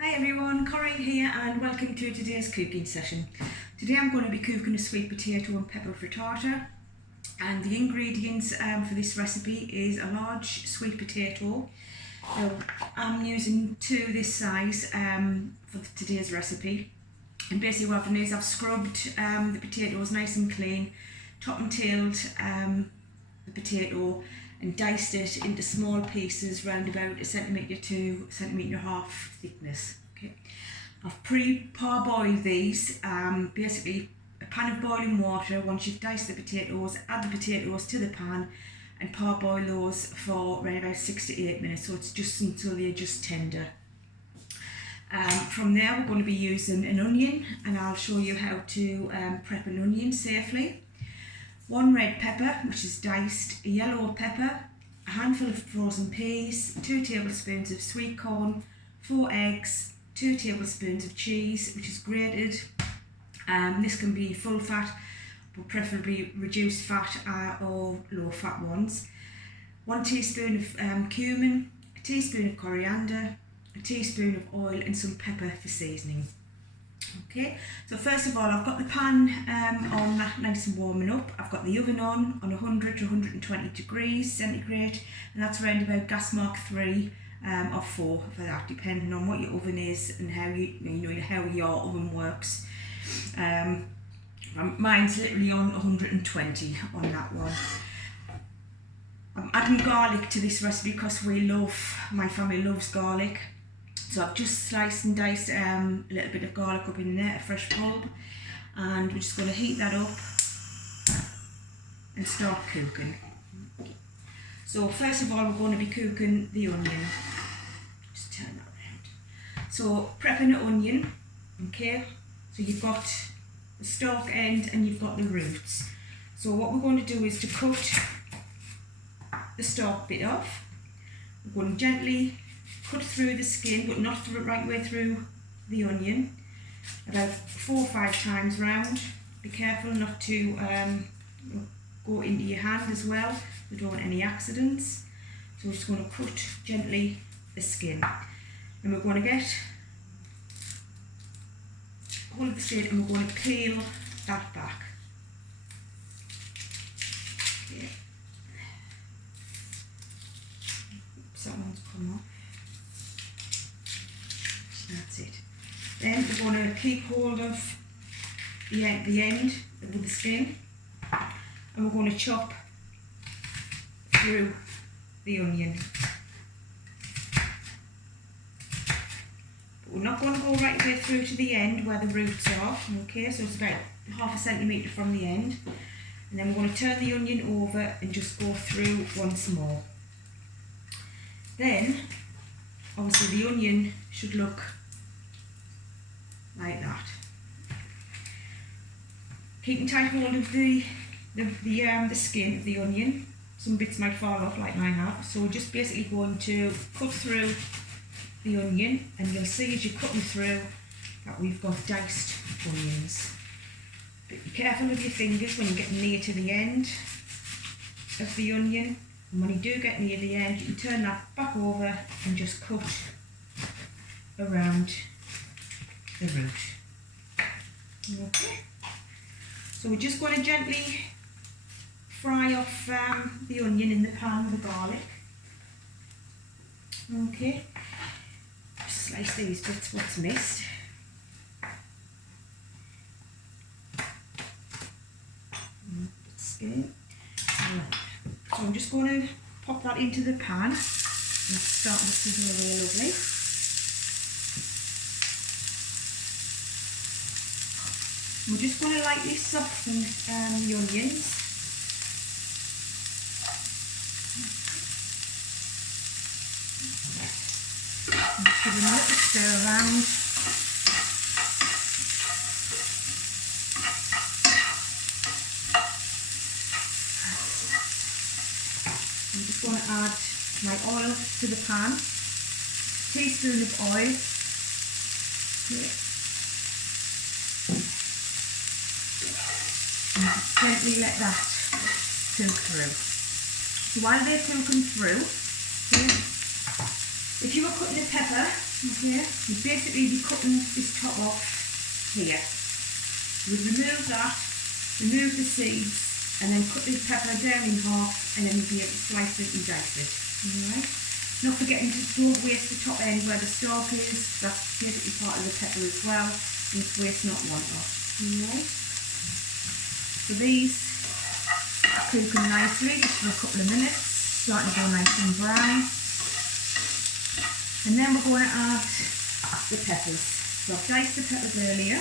Hi everyone, Corinne here and welcome to today's cooking session. Today I'm going to be cooking a sweet potato and pepper frittata, and the ingredients for this recipe is a large sweet potato. So I'm using two this size for today's recipe, and basically what I've done is I've scrubbed the potatoes nice and clean, top and tailed the potato and diced it into small pieces round about 1 centimetre to 1.5 centimetres thickness. Okay, I've pre-parboiled these. Basically a pan of boiling water. Once you've diced the potatoes, add the potatoes to the pan and parboil those for around about 6 to 8 minutes, so it's just until they're just tender. From there we're going to be using an onion, and I'll show you how to prep an onion safely. 1 red pepper, which is diced, a yellow pepper, a handful of frozen peas, 2 tablespoons of sweet corn, 4 eggs, 2 tablespoons of cheese, which is grated. This can be full fat, but preferably reduced fat or low fat ones. 1 teaspoon of cumin, a teaspoon of coriander, a teaspoon of oil and some pepper for seasoning. Okay, so first of all I've got the pan on nice and warming up. I've got the oven on 100 to 120 degrees centigrade, and that's around about gas mark 3 or 4 for that, depending on what your oven is and how how your oven works. Mine's literally on 120 on that one. I'm adding garlic to this recipe because my family loves garlic. So I've just sliced and diced a little bit of garlic up in there, a fresh bulb, and we're just going to heat that up and start cooking. So first of all we're going to be cooking the onion. Just turn that around. So prepping an onion, okay, so you've got the stalk end and you've got the roots. So what we're going to do is to cut the stalk bit off. We're going to gently cut through the skin, but not right way through the onion, about 4 or 5 times round. Be careful not to go into your hand as well. We don't want any accidents. So we're just going to cut gently the skin, and we're going to get hold of the skin and we're going to peel that back. Okay. Oops, that one's come off. That's it. Then we're going to keep hold of the end with the skin, and we're going to chop through the onion. But we're not going to go right way through to the end where the roots are, okay, so it's about 0.5 centimetre from the end. And then we're going to turn the onion over and just go through once more. Then, obviously the onion should look like that. Keeping tight hold of the skin of the onion. Some bits might fall off like I have, so we're just basically going to cut through the onion, and you'll see as you're cutting through that we've got diced onions. But be careful with your fingers when you get near to the end of the onion, and when you do get near the end you can turn that back over and just cut around the root. Okay, so we're just going to gently fry off the onion in the pan with the garlic. Okay, just slice these bits what's missed. Skin. Right. So I'm just going to pop that into the pan, and it's starting to sizzle away lovely. We're just going to lightly soften the onions. And just give them a little stir around. I'm just going to add my oil to the pan. Teaspoon of oil. Okay. And just gently let that cook through. So while they're cooking through, If you were cutting a pepper, okay, you'd basically be cutting this top off here. You'd remove that, remove the seeds, and then cut the pepper down in half, and then you'd be able to slice it and dice it. Alright? Not forgetting to don't waste the top end where the stalk is. That's basically part of the pepper as well. And it's waste not, want not. Alright? So these are cooking nicely just for a couple of minutes, starting to go nice and brown. And then we're going to add the peppers. So I've diced the peppers earlier.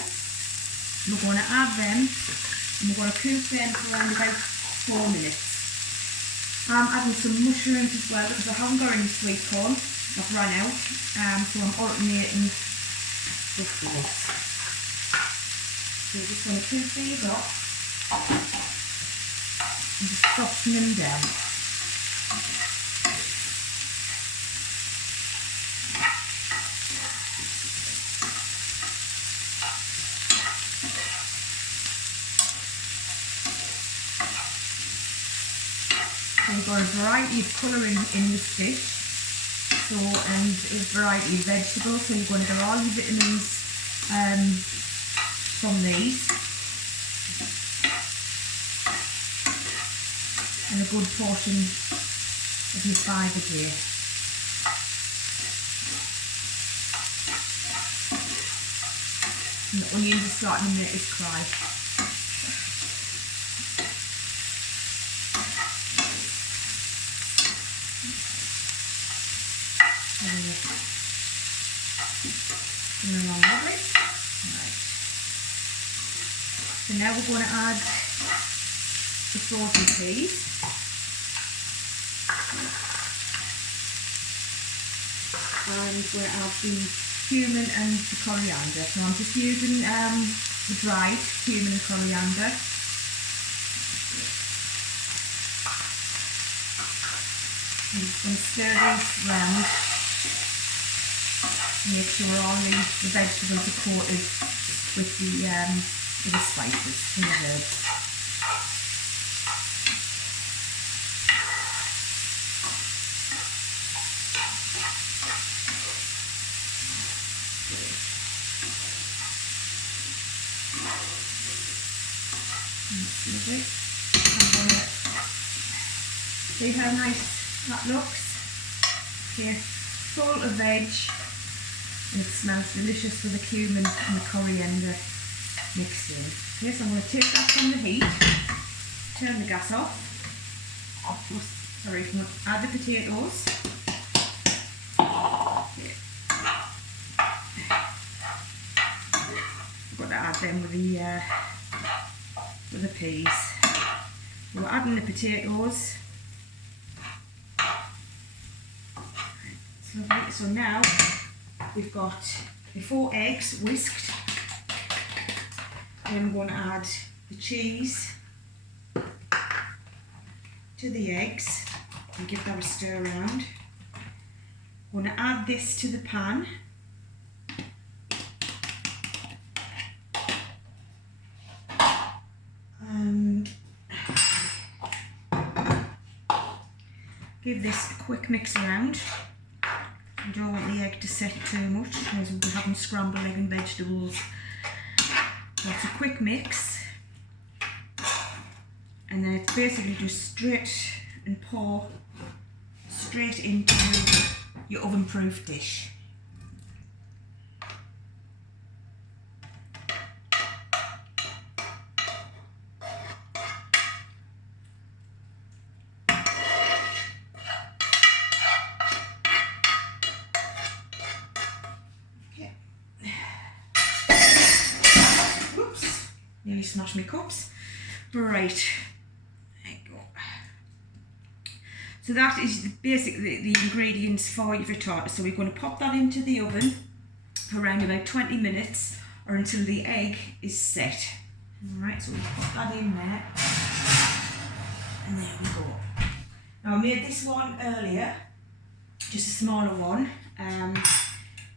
We're going to add them, and we're going to cook them for around about 4 minutes. I'm adding some mushrooms as well because I haven't got any sweet corn. I've run out, so I'm alternating with this. So we're just going to cook these up and just soften them down. We've got a variety of colouring in this dish, so, and a variety of vegetables, so you're going to get all your vitamins from these, and a good portion of your fibre here. And the onions are starting to make this cry. Along with it. Right. So now we're going to add the frozen peas. And we're going to add the cumin and the coriander. So I'm just using the dried cumin and coriander. I'm just going to stir these round. Make sure all the vegetables are coated with the spices and the herbs. See how nice that looks? Here, full of veg. And it smells delicious with the cumin and the coriander mixed in. Okay, so I'm going to take that from the heat, turn the gas off. Sorry, I'm going to add the potatoes. Okay. I've got to add them with the peas. We're adding the potatoes. So now we've got the 4 eggs whisked, and I'm going to add the cheese to the eggs and give that a stir around. I'm going to add this to the pan. And give this a quick mix around. I don't want the egg to set too much because we'll be having scrambled egg and vegetables. That's a quick mix, and then it's basically just straight and pour straight into your oven-proof dish. Nearly smashed my cups. Right, there you go. So that is basically the ingredients for your frittata. So we're going to pop that into the oven for around about 20 minutes or until the egg is set. Alright, so we'll pop that in there. And there we go. Now I made this one earlier, just a smaller one.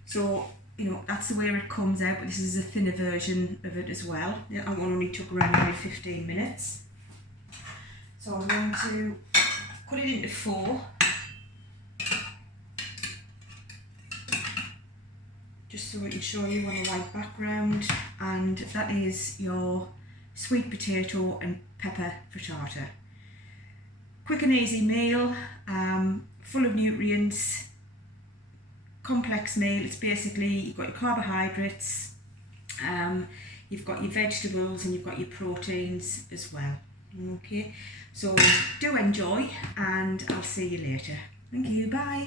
So you know, that's the way it comes out, but this is a thinner version of it as well. That one only took around maybe 15 minutes. So I'm going to put it into 4. just so I can show you on a white background, and that is your sweet potato and pepper frittata. Quick and easy meal, full of nutrients, complex meal. It's basically, you've got your carbohydrates, you've got your vegetables, and you've got your proteins as well. Okay, so do enjoy, and I'll see you later. Thank you, bye.